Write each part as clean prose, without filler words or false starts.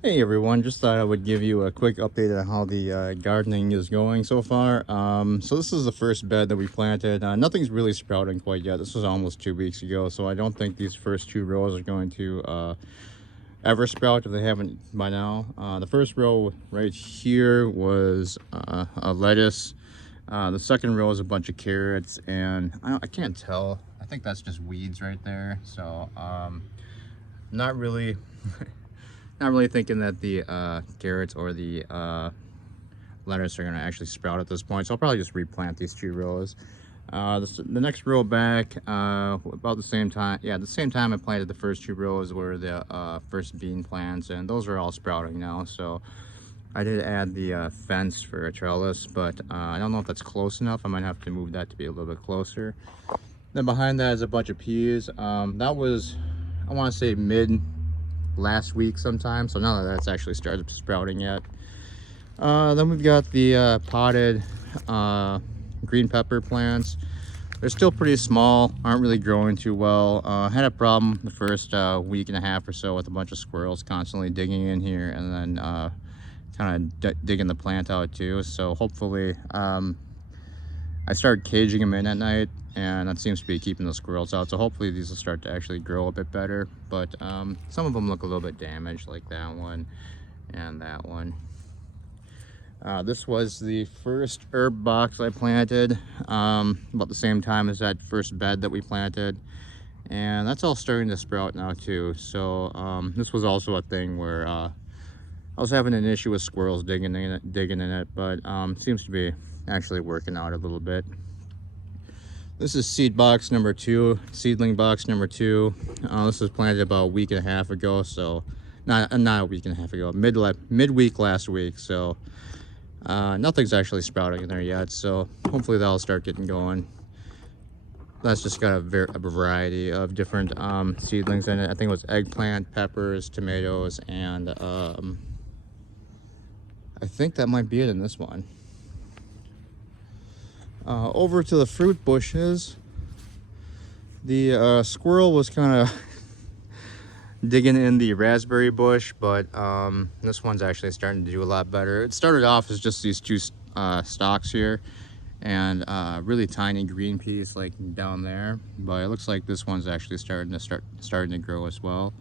Hey everyone, just thought I would give you a quick update on how the gardening is going so far. So this is the first bed that we planted. Nothing's really sprouting quite yet. This was almost 2 weeks ago, so I don't think these first two rows are going to ever sprout if they haven't by now. The first row right here was a lettuce. The second row is a bunch of carrots, and I can't tell. I think that's just weeds right there. So not really. Not really thinking that the carrots or the lettuce are going to actually sprout at this point, so I'll probably just replant these two rows. The next row back, about the same time, yeah, the same time I planted the first two rows were the first bean plants, and those are all sprouting now. So I did add the fence for a trellis, but I don't know if that's close enough. I might have to move that to be a little bit closer. Then behind that is a bunch of peas. That was, I want to say, mid last week sometime, so none of that's actually started sprouting yet. Then we've got the potted green pepper plants. They're still pretty small, aren't really growing too well. Had a problem the first week and a half or so with a bunch of squirrels constantly digging in here, and then kind of digging the plant out too. So hopefully I started caging them in at night, and that seems to be keeping the squirrels out. So hopefully these will start to actually grow a bit better. But some of them look a little bit damaged, like that one and that one. This was the first herb box I planted about the same time as that first bed that we planted. And that's all starting to sprout now too. So this was also a thing where I was having an issue with squirrels digging in it, but seems to be actually working out a little bit. This is seed box number 2, seedling box number 2. This was planted about a week and a half ago, so not a week and a half ago, midweek last week. So nothing's actually sprouting in there yet, so hopefully that'll start getting going. That's just got a variety of different seedlings in it. I think it was eggplant, peppers, tomatoes, and I think that might be it in this one. Over to the fruit bushes, the squirrel was kind of digging in the raspberry bush, but this one's actually starting to do a lot better. It started off as just these two stalks here, and really tiny green peas like down there, but it looks like this one's actually starting to grow as well.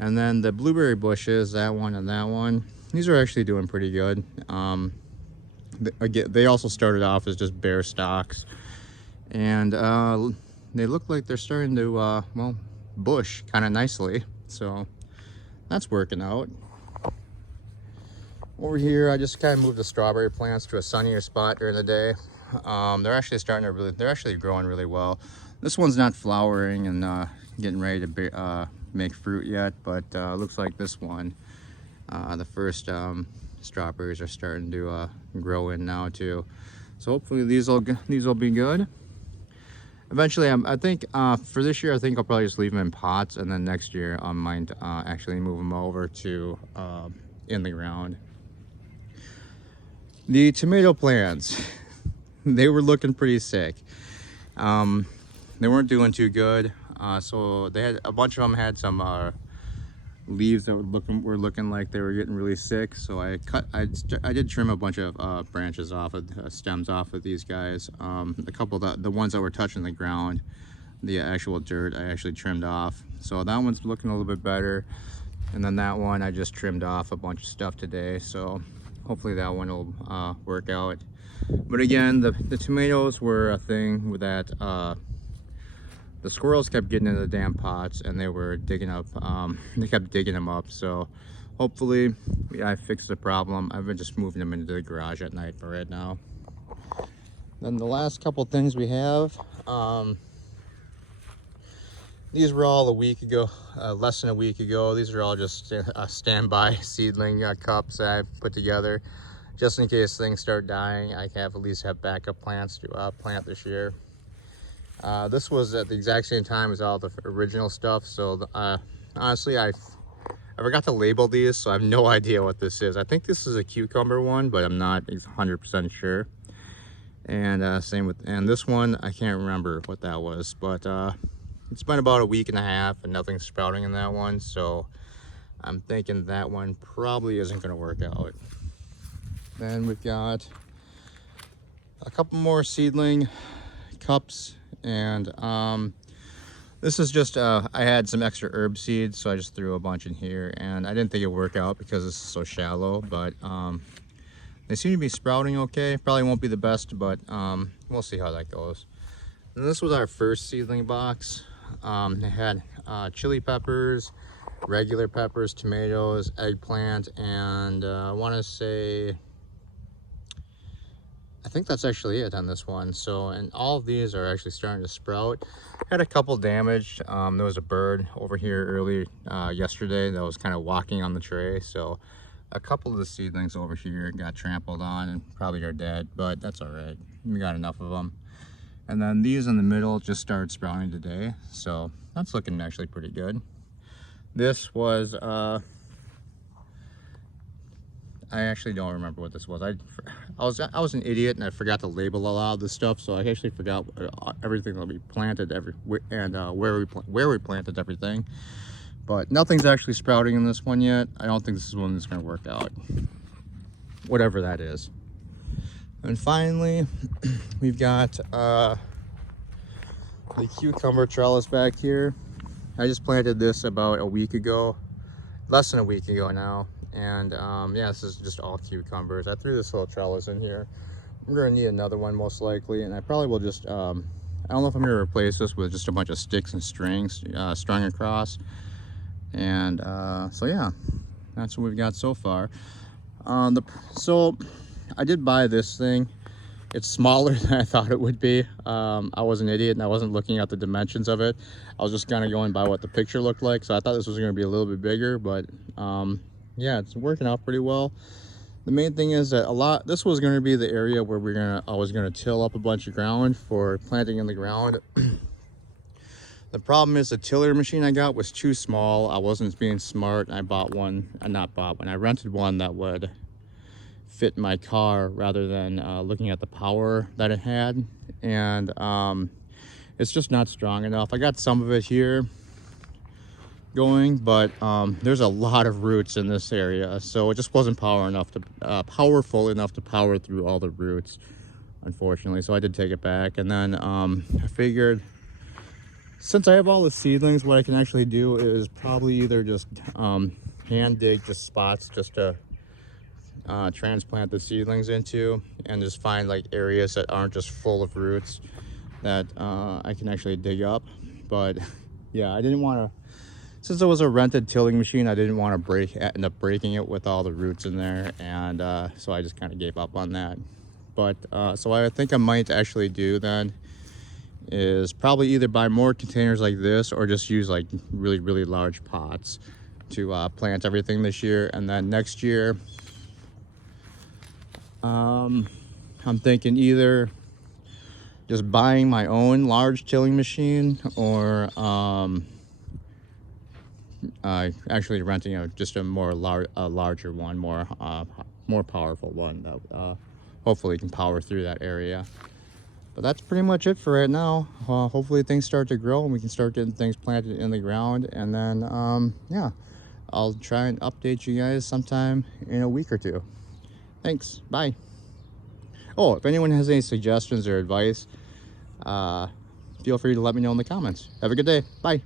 And then the blueberry bushes, that one and that one, these are actually doing pretty good. Again, they also started off as just bare stalks, and they look like they're starting to well, bush kind of nicely, so that's working out. Over here I just kind of moved the strawberry plants to a sunnier spot during the day. They're actually growing really well. This one's not flowering and getting ready to make fruit yet, but looks like this one, the first strawberries are starting to grow in now too. So hopefully these will be good. Eventually, I think for this year, I think I'll probably just leave them in pots, and then next year I might actually move them over to in the ground. The tomato plants, they were looking pretty sick. They weren't doing too good. So they had a bunch of them had some leaves that were looking like they were getting really sick. So I did trim a bunch of branches off of stems off of these guys. A couple of the ones that were touching the ground, the actual dirt, I actually trimmed off. So that one's looking a little bit better. And then that one I just trimmed off a bunch of stuff today. So hopefully that one will work out. But again, the tomatoes were a thing that the squirrels kept getting in the damn pots, and they were digging up, they kept digging them up. So hopefully I fixed the problem. I've been just moving them into the garage at night for right now. Then the last couple things we have, these were all a week ago, less than a week ago. These are all just standby seedling cups that I put together just in case things start dying. I can at least have backup plants to plant this year. This was at the exact same time as all the original stuff, so honestly I forgot to label these, so I have no idea what this is. I think this is a cucumber one, but I'm not 100% sure. And same with, and this one I can't remember what that was, but it's been about a week and a half and nothing's sprouting in that one. So I'm thinking that one probably isn't going to work out. Then we've got a couple more seedling cups, and this is just I had some extra herb seeds, so I just threw a bunch in here, and I didn't think it'd work out because this is so shallow, but they seem to be sprouting okay. Probably won't be the best, but we'll see how that goes. And this was our first seedling box. It had chili peppers, regular peppers, tomatoes, eggplant, and I want to say, I think that's actually it on this one. So, and all of these are actually starting to sprout. Had a couple damaged. There was a bird over here early yesterday that was kind of walking on the tray. So a couple of the seedlings over here got trampled on and probably are dead, but that's all right. We got enough of them. And then these in the middle just started sprouting today. So that's looking actually pretty good. This was, I actually don't remember what this was. I was an idiot and I forgot to label a lot of this stuff, so I actually forgot everything that we planted and where we planted everything. But nothing's actually sprouting in this one yet. I don't think this is one that's going to work out, whatever that is. And finally, we've got the cucumber trellis back here. I just planted this about a week ago, less than a week ago now. And yeah, this is just all cucumbers. I threw this little trellis in here. I'm gonna need another one most likely, and I probably will just, I don't know if I'm gonna replace this with just a bunch of sticks and strings strung across. And so yeah, that's what we've got so far. So I did buy this thing. It's smaller than I thought it would be. I was an idiot and I wasn't looking at the dimensions of it. I was just kind of going by what the picture looked like. So I thought this was going to be a little bit bigger, but yeah, it's working out pretty well. The main thing is that this was going to be the area where I was going to till up a bunch of ground for planting in the ground. The problem is the tiller machine I got was too small. I wasn't being smart, and I I rented one that would fit my car rather than looking at the power that it had. And it's just not strong enough. I got some of it here going, but there's a lot of roots in this area, so it just wasn't powerful enough to power through all the roots, unfortunately. So I did take it back. And then I figured, since I have all the seedlings, what I can actually do is probably either just hand dig just spots just to transplant the seedlings into, and just find like areas that aren't just full of roots that I can actually dig up. But yeah, I didn't want to, since it was a rented tilling machine, I didn't want to end up breaking it with all the roots in there, and so I just kind of gave up on that. But so what I think I might actually do then is probably either buy more containers like this or just use like really large pots to plant everything this year. And then next year I'm thinking either just buying my own large tilling machine or actually renting just a larger one, more powerful one that hopefully can power through that area. But that's pretty much it for right now. Hopefully things start to grow and we can start getting things planted in the ground. And then, yeah, I'll try and update you guys sometime in a week or two. Thanks. Bye. Oh, if anyone has any suggestions or advice, feel free to let me know in the comments. Have a good day. Bye.